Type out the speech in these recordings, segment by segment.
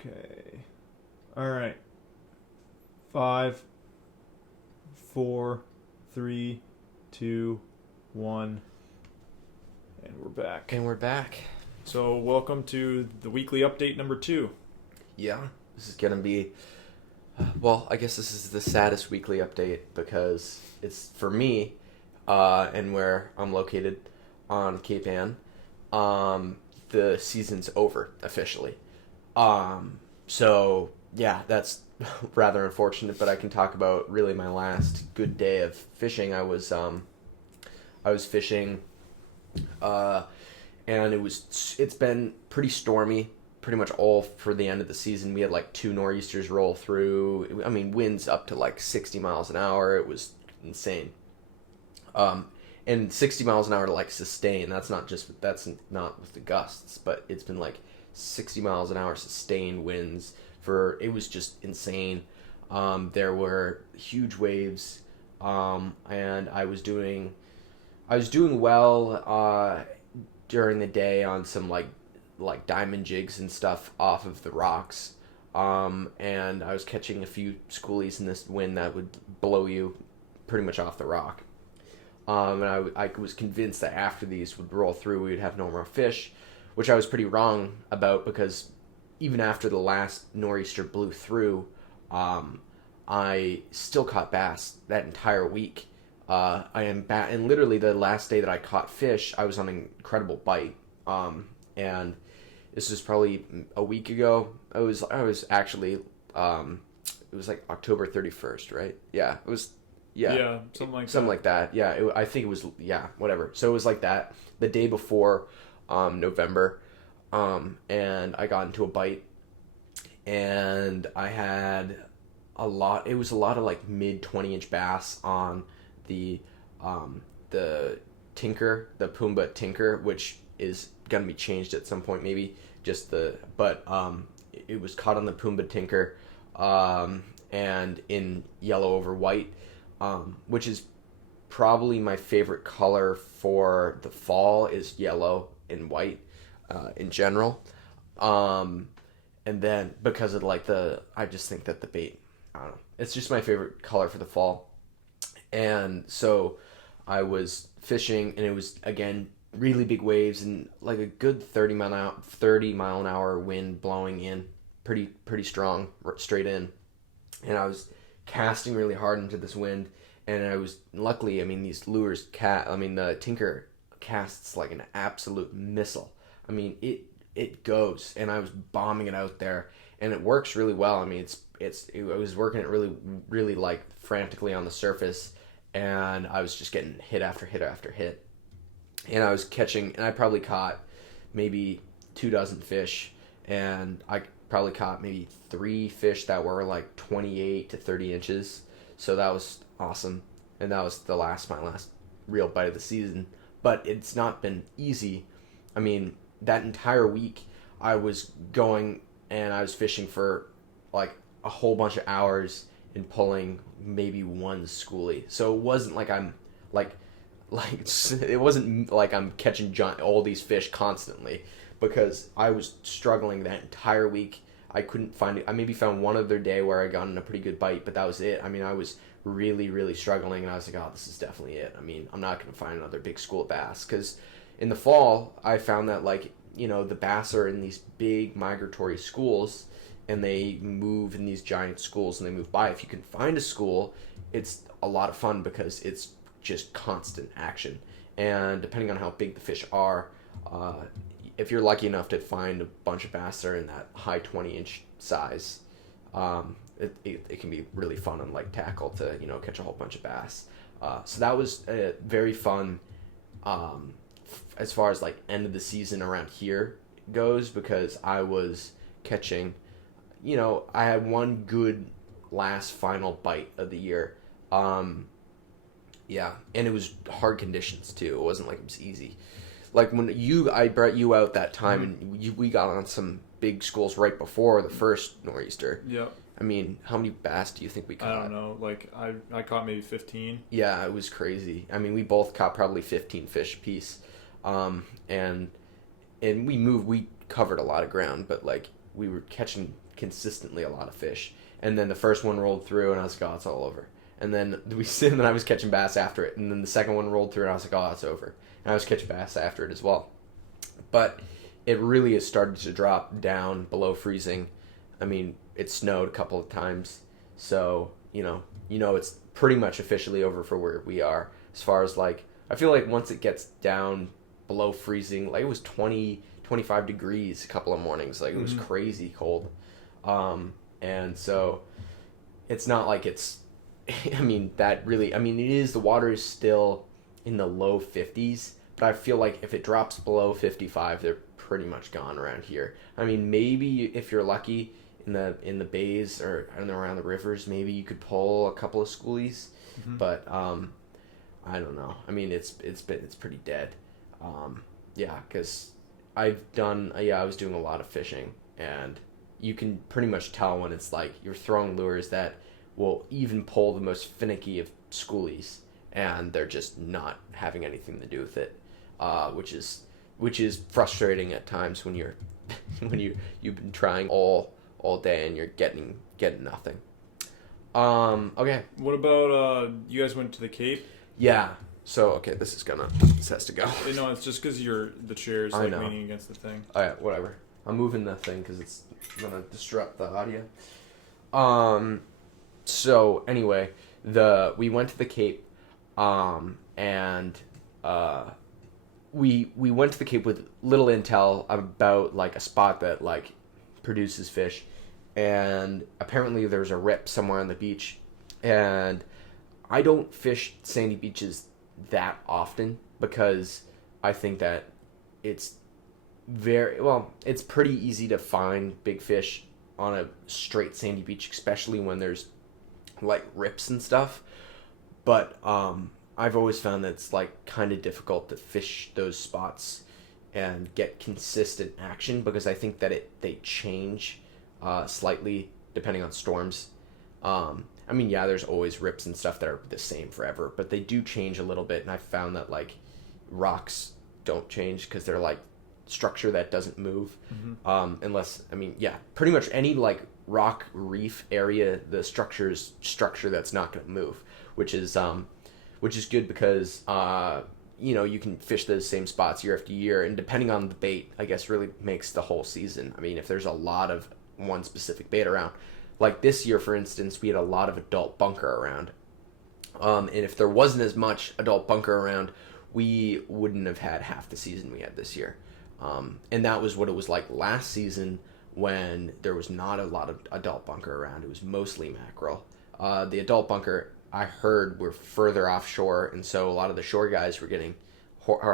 Okay. All right. 5, 4, 3, 2, 1, and we're back. And we're back. So, welcome to the weekly update number 2. Yeah, this is going to be, well, I guess this is the saddest weekly update because it's for me and where I'm located on Cape Ann. The season's over officially. So, yeah, that's rather unfortunate, but I can talk about really my last good day of fishing. I was fishing and it's been pretty stormy pretty much all for the end of the season. We had like 2 nor'easters roll through. I mean, winds up to like 60 miles an hour. It was insane. And 60 miles an hour to like sustain. That's not with the gusts, but it's been like 60 miles an hour sustained winds it was just insane. There were huge waves, and I was doing well during the day on some like diamond jigs and stuff off of the rocks. And I was catching a few schoolies in this wind that would blow you pretty much off the rock. And I was convinced that after these would roll through, we would have no more fish, which I was pretty wrong about because even after the last nor'easter blew through, I still caught bass that entire week. And literally the last day that I caught fish, I was on an incredible bite. And this was probably a week ago. I was actually, it was like October 31st, right? Yeah, it was. Yeah, something like that. Yeah, I think it was. Yeah, whatever. So it was like that the day before November, and I got into a bite, and I had a lot. It was a lot of like mid 20-inch bass on the tinker, the Pumbaa tinker, which is gonna be changed at some point, maybe it was caught on the Pumbaa tinker, and in yellow over white, which is probably my favorite color for the fall is yellow and white, in general. And then because of I just think that the bait, I don't know, it's just my favorite color for the fall. And so I was fishing, and it was again really big waves and like a good 30 mile an hour wind blowing in, pretty strong, straight in. And I was casting really hard into this wind, and I was luckily. I mean, these lures the tinker casts like an absolute missile. I mean, it goes, and I was bombing it out there, and it works really well. I mean, I was working it really really like frantically on the surface, and I was just getting hit after hit after hit, and I was catching, and I probably caught maybe 24 fish, and I probably caught maybe 3 fish that were like 28 to 30 inches. So that was awesome, and that was my last real bite of the season. But it's not been easy. I mean, that entire week I was going and I was fishing for like a whole bunch of hours and pulling maybe one schoolie. So it wasn't like I'm like it wasn't like I'm catching all these fish constantly, because I was struggling that entire week. I couldn't find it. I maybe found one other day where I got in a pretty good bite, but that was it. I mean, I was really, really struggling, and I was like, oh, this is definitely it. I mean, I'm not going to find another big school of bass, because in the fall, I found that, the bass are in these big migratory schools, and they move in these giant schools, and they move by. If you can find a school, it's a lot of fun because it's just constant action. And depending on how big the fish are, if you're lucky enough to find a bunch of bass that are in that high 20-inch size, it can be really fun on like tackle to catch a whole bunch of bass. So that was very fun, as far as like end of the season around here goes, because I was catching, I had one good last final bite of the year. Yeah, and it was hard conditions too. It wasn't like it was easy. Like when I brought you out that time, and we got on some big schools right before the first nor'easter. Yep. I mean, how many bass do you think we caught? I don't know. Like I caught maybe 15. Yeah, it was crazy. I mean, we both caught probably 15 fish apiece, and we covered a lot of ground, but like we were catching consistently a lot of fish. And then the first one rolled through, and I was like, oh, it's all over. And then and then I was catching bass after it, and then the second one rolled through, and I was like, oh, it's over. And I was catching bass after it as well. But it really has started to drop down below freezing. I mean, it snowed a couple of times, so it's pretty much officially over for where we are. As far as like, I feel like once it gets down below freezing, like it was 20, 25 degrees a couple of mornings, like it was crazy cold. And so it's not like it's, I mean, it is, the water is still in the low 50s, but I feel like if it drops below 55, they're pretty much gone around here. I mean, maybe if you're lucky in the bays or around the rivers, maybe you could pull a couple of schoolies, but I don't know. I mean, it's pretty dead. Because I was doing a lot of fishing, and you can pretty much tell when it's like you're throwing lures that will even pull the most finicky of schoolies, and they're just not having anything to do with it, which is frustrating at times when you're you've been trying all day and you're getting nothing. Okay. What about you guys went to the Cape? Yeah. So okay, this has to go. No, it's just because the chair's like leaning against the thing. All right, whatever. I'm moving the thing because it's gonna disrupt the audio. So anyway, we went to the Cape, and we went to the Cape with little intel about like a spot that like produces fish, and apparently there's a rip somewhere on the beach, and I don't fish sandy beaches that often because I think that it's pretty easy to find big fish on a straight sandy beach, especially when there's like rips and stuff. But I've always found that it's like kind of difficult to fish those spots and get consistent action because I think that they change slightly depending on storms. I mean, yeah, there's always rips and stuff that are the same forever, but they do change a little bit, and I found that like rocks don't change because they're like structure that doesn't move, unless, I mean, yeah, pretty much any like rock reef area, the structure's structure that's not going to move, which is good because you can fish those same spots year after year, and depending on the bait, I guess really makes the whole season. I mean, if there's a lot of one specific bait around, like this year, for instance, we had a lot of adult bunker around, and if there wasn't as much adult bunker around, we wouldn't have had half the season we had this year. And that was what it was like last season when there was not a lot of adult bunker around. It was mostly mackerel. The adult bunker, I heard, were further offshore, and so a lot of the shore guys were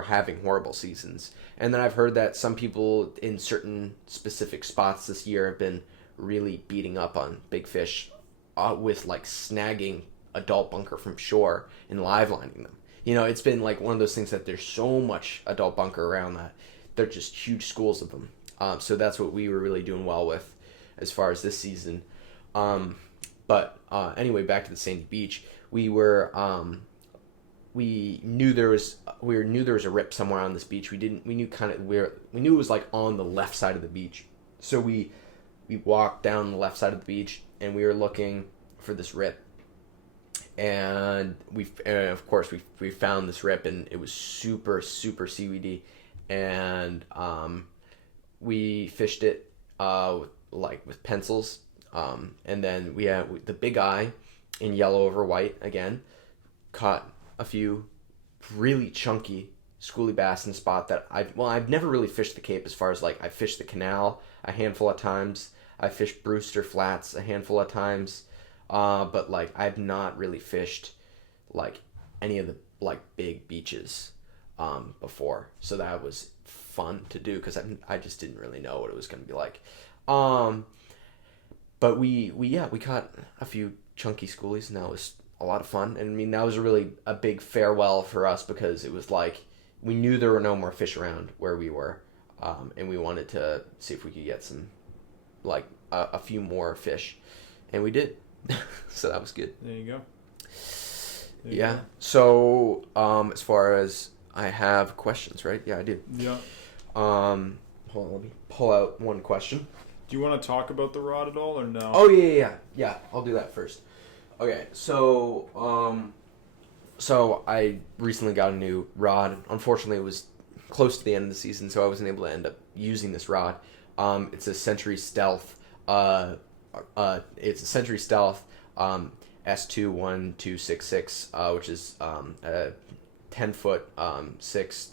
having horrible seasons. And then I've heard that some people in certain specific spots this year have been really beating up on big fish with like snagging adult bunker from shore and live lining them. It's been like one of those things that there's so much adult bunker around that they're just huge schools of them. So that's what we were really doing well with as far as this season. But anyway, back to the sandy beach. We knew there was a rip somewhere on this beach. We knew it was like on the left side of the beach. So we walked down the left side of the beach and we were looking for this rip. And of course we found this rip, and it was super, super seaweedy. And we fished it with pencils. And then we had the big eye in yellow over white again. Caught a few really chunky schoolie bass in a spot that I've never really fished the Cape as far as like I fished the canal a handful of times. I fished Brewster Flats a handful of times. But like I've not really fished like any of the like big beaches before. So that was fun to do because I just didn't really know what it was going to be like. But we caught a few chunky schoolies, and that was a lot of fun. And I mean, that was really a big farewell for us because it was like we knew there were no more fish around where we were, and we wanted to see if we could get some like a few more fish, and we did. So that was good. There you go. Yeah. So as far as I have questions, right? Yeah, I do. Yeah. Hold on, let me pull out one question. Do you want to talk about the rod at all or no? Oh yeah. I'll do that first. Okay, so I recently got a new rod. Unfortunately, it was close to the end of the season, so I wasn't able to end up using this rod. It's a Century Stealth. It's a Century Stealth S21266, which is a 10-foot 6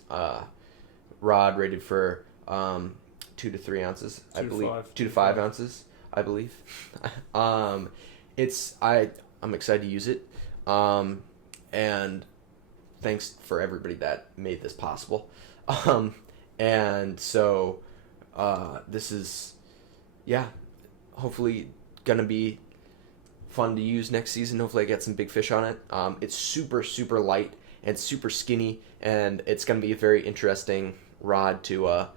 rod rated for 2 to 3 ounces, I believe. 2 to 5 ounces, I believe. I'm excited to use it. And thanks for everybody that made this possible. And so this is, hopefully gonna be fun to use next season. Hopefully I get some big fish on it. It's super, super light and super skinny, and it's gonna be a very interesting rod to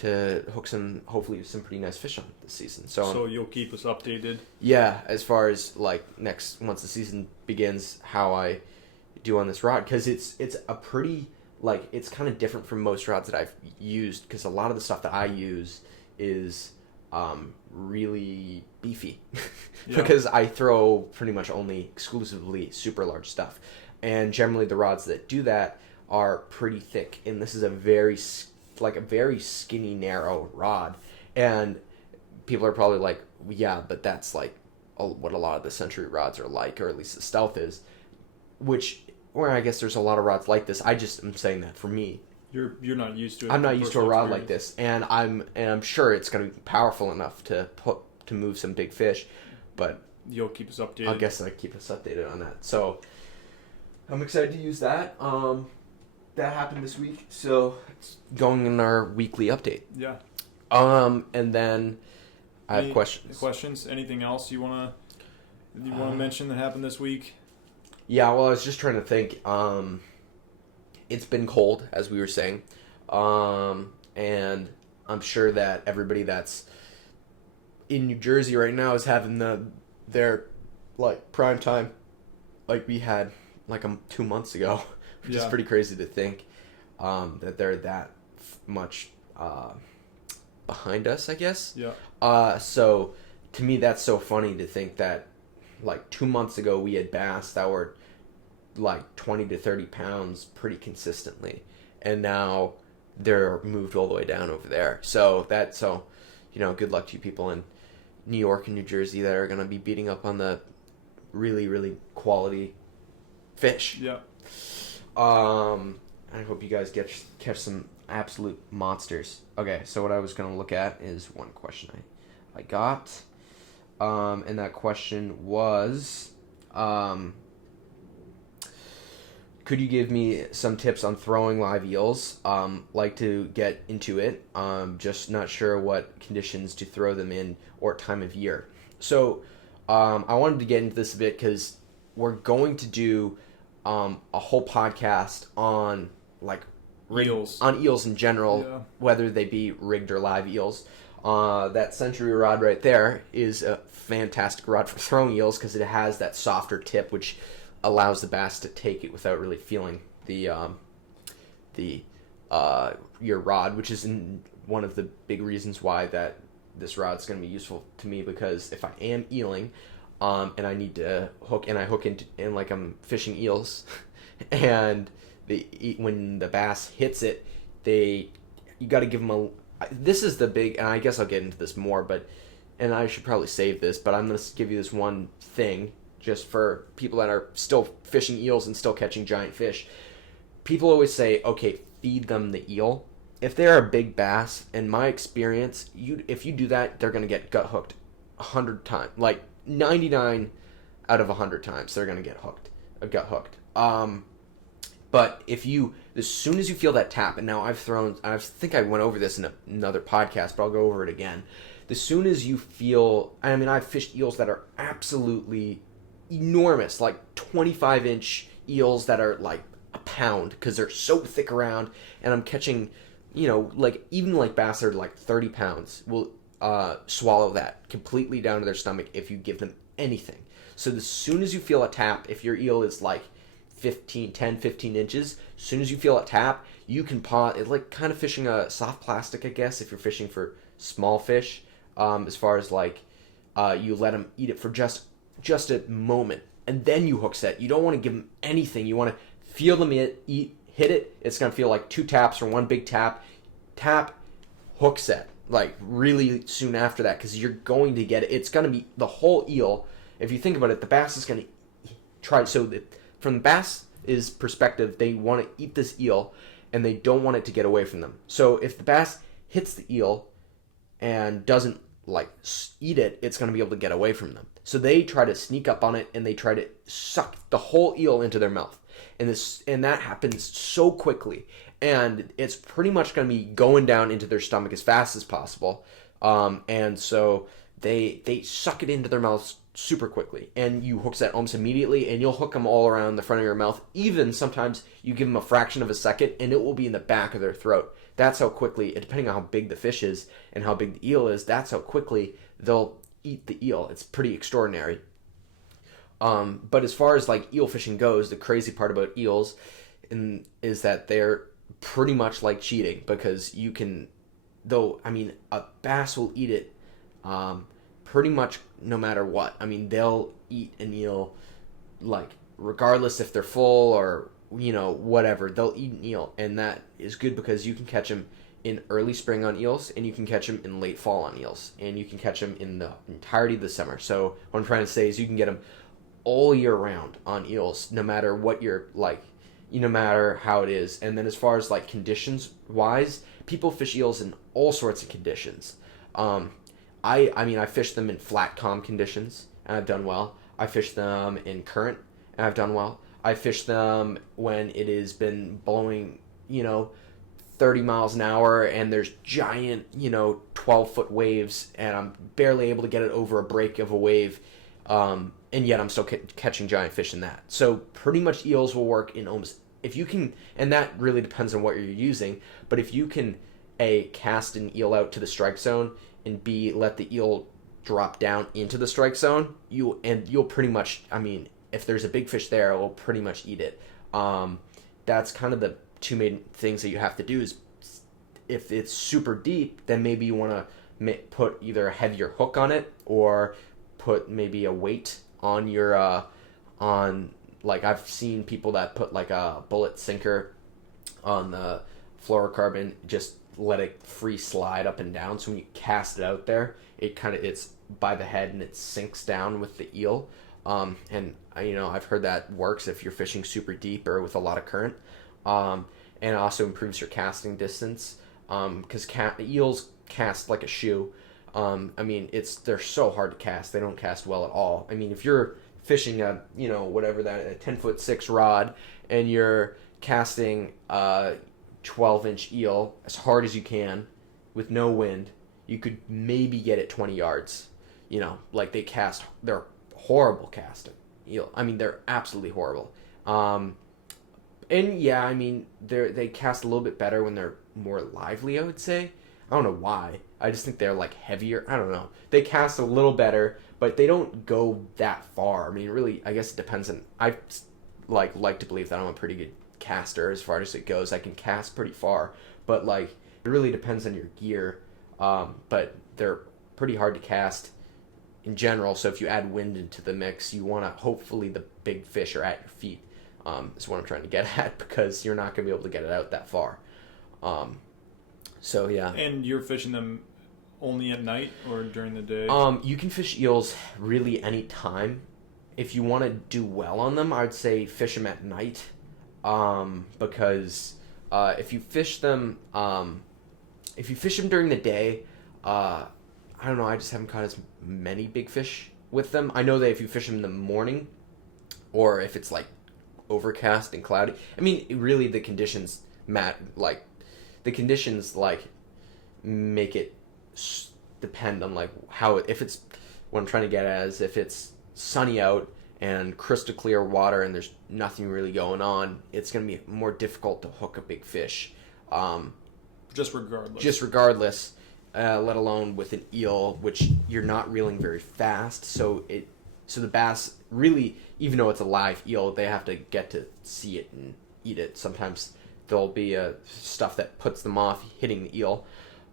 hook hopefully some pretty nice fish on this season. So you'll keep us updated? Yeah, as far as like once the season begins, how I do on this rod, because it's a pretty, like, it's kind of different from most rods that I've used, because a lot of the stuff that I use is really beefy. Yeah. Because I throw pretty much only exclusively super large stuff, and generally the rods that do that are pretty thick, and this is a very skinny, narrow rod. And people are probably like, yeah, but that's like what a lot of the Century rods are like, or at least the Stealth is, where I guess there's a lot of rods like this. I just am saying that for me, you're not used to it. I'm not used to a rod like this, and I'm sure it's going to be powerful enough to move some big fish, but you'll keep us updated. I guess I keep us updated on that. So I'm excited to use that. That happened this week, so it's going in our weekly update. Yeah. And then I have questions. Questions? Anything else you wanna mention that happened this week? Yeah, well, I was just trying to think. It's been cold, as we were saying, and I'm sure that everybody that's in New Jersey right now is having their like prime time, like we had like 2 months ago, which is pretty crazy to think that they're that much behind us, I guess. Yeah. So to me, that's so funny to think that like 2 months ago we had bass that were like 20 to 30 pounds pretty consistently, and now they're moved all the way down over there. So good luck to you people in New York and New Jersey that are going to be beating up on the really, really quality fish. Yeah. I hope you guys catch some absolute monsters. Okay, so what I was going to look at is one question I got. And that question was, could you give me some tips on throwing live eels? Like to get into it. Just not sure what conditions to throw them in or time of year. So I wanted to get into this a bit because we're going to do a whole podcast on like Eels. On eels in general, whether they be rigged or live eels. That Century rod right there is a fantastic rod for throwing eels because it has that softer tip, which allows the bass to take it without really feeling your rod, which is one of the big reasons why that this rod is going to be useful to me, because if I am eeling and I need to hook, and I hook into like I'm fishing eels and when the bass hits it, you got to give them this is the big, and I guess I'll get into this more, and I should probably save this, but I'm going to give you this one thing just for people that are still fishing eels and still catching giant fish. People always say, okay, feed them the eel. If they're a big bass, in my experience, if you do that, they're going to get gut hooked 100 times. Like 99 out of 100 times, they're going to get gut hooked. But as soon as you feel that tap, and now I think I went over this in another podcast, but I'll go over it again. As soon as you feel, I've fished eels that are absolutely enormous, like 25-inch eels that are like a pound because they're so thick around, and I'm catching, even bass that are like 30 pounds will swallow that completely down to their stomach if you give them anything. So as soon as you feel a tap, if your eel is like 15 inches, as soon as you feel a tap, you can pause. It's like kind of fishing a soft plastic, I guess, if you're fishing for small fish. as far as like you let them eat it for just a moment, and then you hook set. You don't want to give them anything. You want to feel them hit it. It's gonna feel like two taps or one big tap, hook set, like really soon after that, because you're going to get it. It's gonna be the whole eel. If you think about it, the bass is gonna try. So from the bass's perspective, they want to eat this eel, and they don't want it to get away from them. So if the bass hits the eel and doesn't like eat it, it's going to be able to get away from them. So they try to sneak up on it, and they try to suck the whole eel into their mouth. And that happens so quickly, and it's pretty much going to be going down into their stomach as fast as possible. And so they suck it into their mouths super quickly, and you hook that almost immediately, and you'll hook them all around the front of your mouth. Even sometimes you give them a fraction of a second, and it will be in the back of their throat. That's how quickly, depending on how big the fish is and how big the eel is, that's how quickly they'll eat the eel. It's pretty extraordinary. But as far as like eel fishing goes, the crazy part about eels is that they're pretty much like cheating, because you can, though, I mean, a bass will eat it pretty much no matter what. I mean, they'll eat an eel, like, regardless if they're full or, whatever. They'll eat an eel, and that is good because you can catch them in early spring on eels, and you can catch them in late fall on eels, and you can catch them in the entirety of the summer. So what I'm trying to say is you can get them all year round on eels, no matter what you're like, no matter how it is. And then as far as like conditions wise, people fish eels in all sorts of conditions. I mean, I fish them in flat calm conditions, and I've done well. I fish them in current, and I've done well. I fish them when it has been blowing, 30 miles an hour, and there's giant, 12-foot waves, and I'm barely able to get it over a break of a wave, and yet I'm still catching giant fish in that. So pretty much eels will work in almost, if you can, and that really depends on what you're using, but if you can, A, cast an eel out to the strike zone, and B, let the eel drop down into the strike zone, you'll pretty much, I mean, if there's a big fish there, it will pretty much eat it. That's kind of the two main things that you have to do. Is if it's super deep, then maybe you want to put either a heavier hook on it, or put maybe a weight on your like, I've seen people that put like a bullet sinker on the fluorocarbon, just let it free slide up and down, so when you cast it out there, it's by the head and it sinks down with the eel. And I've heard that works if you're fishing super deep or with a lot of current. And it also improves your casting distance, because eels cast like a shoe. I mean, they're so hard to cast. They don't cast well at all. I mean, if you're fishing a 10-foot-6 rod, and you're casting a 12-inch eel as hard as you can with no wind, you could maybe get it 20 yards. Like they're horrible casting eel. I mean, they're absolutely horrible. And yeah, I mean, they cast a little bit better when they're more lively, I would say. I don't know why. I just think they're like heavier. I don't know. They cast a little better, but they don't go that far. I mean, really, I guess it depends on. I like to believe that I'm a pretty good caster as far as it goes. I can cast pretty far, but like it really depends on your gear. But they're pretty hard to cast in general. So if you add wind into the mix, you want to hopefully the big fish are at your feet. Is what I'm trying to get at, because you're not going to be able to get it out that far. So yeah. And you're fishing them only at night or during the day? You can fish eels really any time. If you want to do well on them, I would say fish them at night. Because if you fish them during the day, I don't know, I just haven't caught as many big fish with them. I know that if you fish them in the morning, or if it's like overcast and cloudy, I mean, really the conditions make it depend on like how, if it's, what I'm trying to get at is if it's sunny out and crystal clear water and there's nothing really going on, it's going to be more difficult to hook a big fish. Just regardless. Let alone with an eel, which you're not reeling very fast. So the bass really, even though it's a live eel, they have to get to see it and eat it. Sometimes there'll be stuff that puts them off hitting the eel.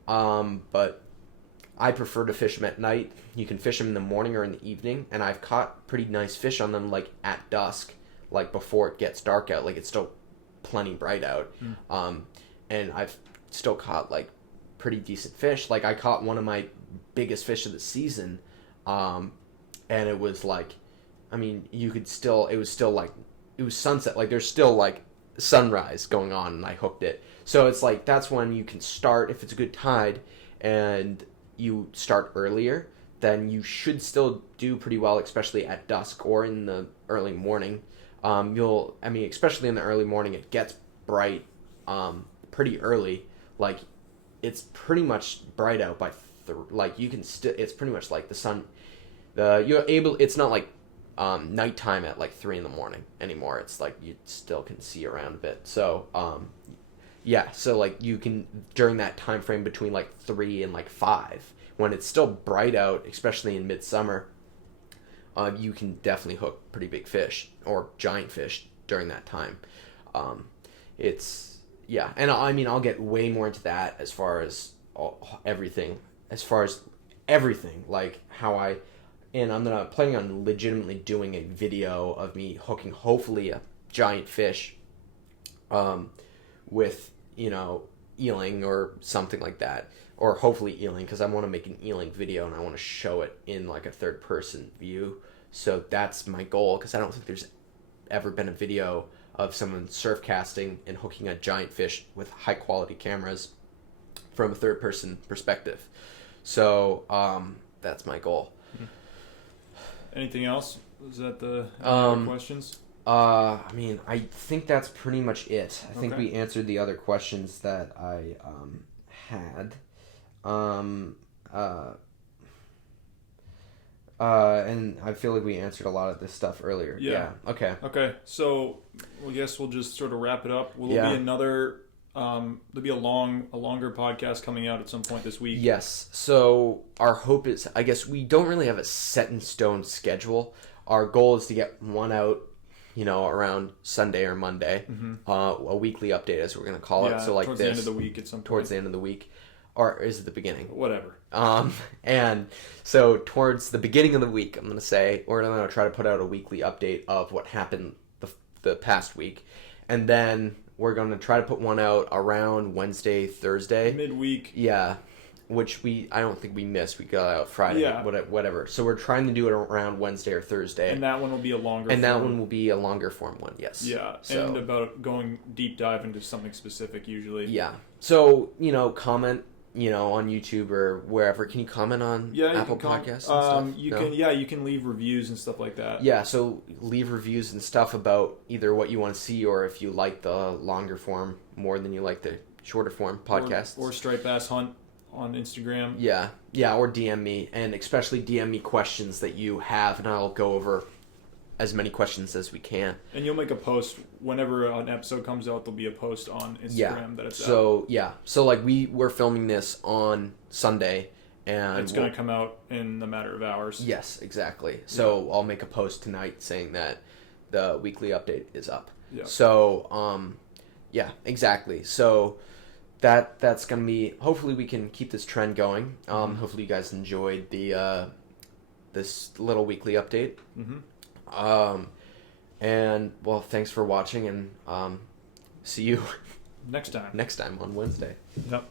But I prefer to fish them at night. You can fish them in the morning or in the evening, and I've caught pretty nice fish on them like at dusk, like before it gets dark out. Like it's still plenty bright out, and I've still caught like pretty decent fish. Like I caught one of my biggest fish of the season, and it was like, I mean, you could still, it was still like, it was sunset. Like there's still like sunrise going on, and I hooked it. So it's like that's when you can start if it's a good tide, and you start earlier, then you should still do pretty well, especially at dusk or in the early morning. Especially in the early morning, it gets bright pretty early. Like it's pretty much bright out by like you can still. It's pretty much like the sun. You're able. It's not like nighttime at like 3 a.m. anymore. It's like you still can see around a bit. So yeah, so like you can during that time frame between like 3 and like 5, when it's still bright out, especially in midsummer, you can definitely hook pretty big fish or giant fish during that time. It's yeah, and I mean I'll get way more into that as far as everything, like how I'm planning on legitimately doing a video of me hooking hopefully a giant fish, with eeling or something like that, or hopefully eeling, because I want to make an eeling video and I want to show it in like a third person view. So that's my goal, because I don't think there's ever been a video of someone surf casting and hooking a giant fish with high quality cameras from a third person perspective. So that's my goal. Anything else? Is that the other questions? I mean, I think that's pretty much it. I think we answered the other questions that I had. And I feel like we answered a lot of this stuff earlier. Yeah. Okay. Okay. So I guess we'll just sort of wrap it up. Will there be another? There'll be a longer podcast coming out at some point this week. Yes. So our hope is, I guess we don't really have a set in stone schedule. Our goal is to get one out, around Sunday or Monday, a weekly update, as we're going to call it. So like towards the end of the week at some point. Towards the end of the week. Or is it the beginning? Whatever. And so towards the beginning of the week, I'm going to say, we're going to try to put out a weekly update of what happened the past week. And then we're going to try to put one out around Wednesday, Thursday. Midweek. Yeah. Which I don't think we missed. We got out Friday, whatever. So we're trying to do it around Wednesday or Thursday. And that one will be a longer form. That one will be a longer form one, yes. Yeah, so, and about going deep dive into something specific usually. Yeah. So, comment, on YouTube or wherever. Can you comment on Apple Podcasts and stuff? You can leave reviews and stuff like that. Yeah, so leave reviews and stuff about either what you want to see, or if you like the longer form more than you like the shorter form podcasts. Or Striped Bass Hunt on Instagram. Yeah, or DM me, and especially DM me questions that you have, and I'll go over as many questions as we can. And you'll make a post whenever an episode comes out. There'll be a post on Instagram that it's out. So like we're filming this on Sunday, and it's going to come out in a matter of hours. Yes, exactly. So I'll make a post tonight saying that the weekly update is up. Yeah. So exactly. So that's going to be, hopefully we can keep this trend going. Hopefully you guys enjoyed the this little weekly update. And well, thanks for watching, and see you next time on Wednesday. Yep.